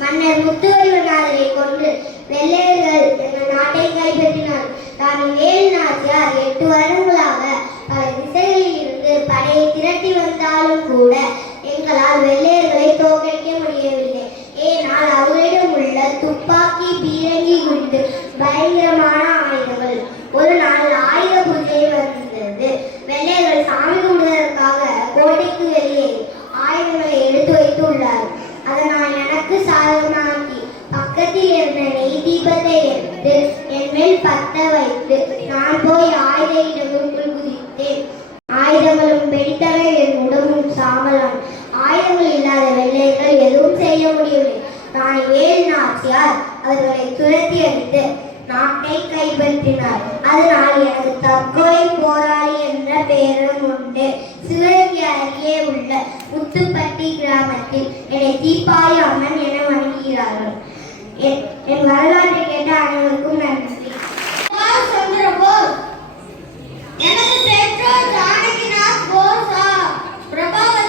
மன்னர் முத்துவடிவனாரை கொண்டு வெள்ளையர்கள் எங்கள் நாட்டை கைப்பற்றினார். வேல் நாச்சியார் 8 வருடங்களாக பல திசைகளில் இருந்து படையை திரட்டி வந்தாலும் கூட எங்களால் வெள்ளையர்களை தோற்கடிக்க முடியவில்லை. ஏனால் அவர்களிடம் உள்ள துப்பாக்கி, பீரங்கி, குண்டு, பயங்கரமான ஆயுதங்கள். ஒரு நாள் ஆயுத பூஜை வந்தது. வெள்ளையர்கள் சாமி கும்பிடுவதற்காக கோட்டைக்கு வெளியே ஆயுதங்களை எடுத்து வைத்து உள்ளார். அதனால் எனக்கு சாதகமாக்கி பக்கத்தில் இருந்த நெய் தீபத்தை எடுத்து என் மேல் பத்த வைத்து நான் போய் ஆயுத இடங்களுக்குள் குதித்தேன். ஆயுதங்களும் வெடித்தவை, என் உடம்பும் சாம்பலான். ஆயுதங்கள் இல்லாத வெள்ளையர்கள் எதுவும் செய்ய முடியவில்லை. வேல் நாச்சியார் அவர்களை துரத்தி அடித்து நாட்டை கைப்பற்றினார். அதனால் எனக்கு தற்கொலை போராளி என்ற பெயரும் உண்டு. சிவகங்கை அருகே உள்ள முத்துப்பட்டி கிராமத்தில் என்னை தீப்பாய் அம்மன் என வணங்குகிறார்கள். என் வரலாற்றை கேட்ட அனைவருக்கும் நன்றி. எனது பெற்றோர் ஜானகிநாத் போஸ், பிரபாகர்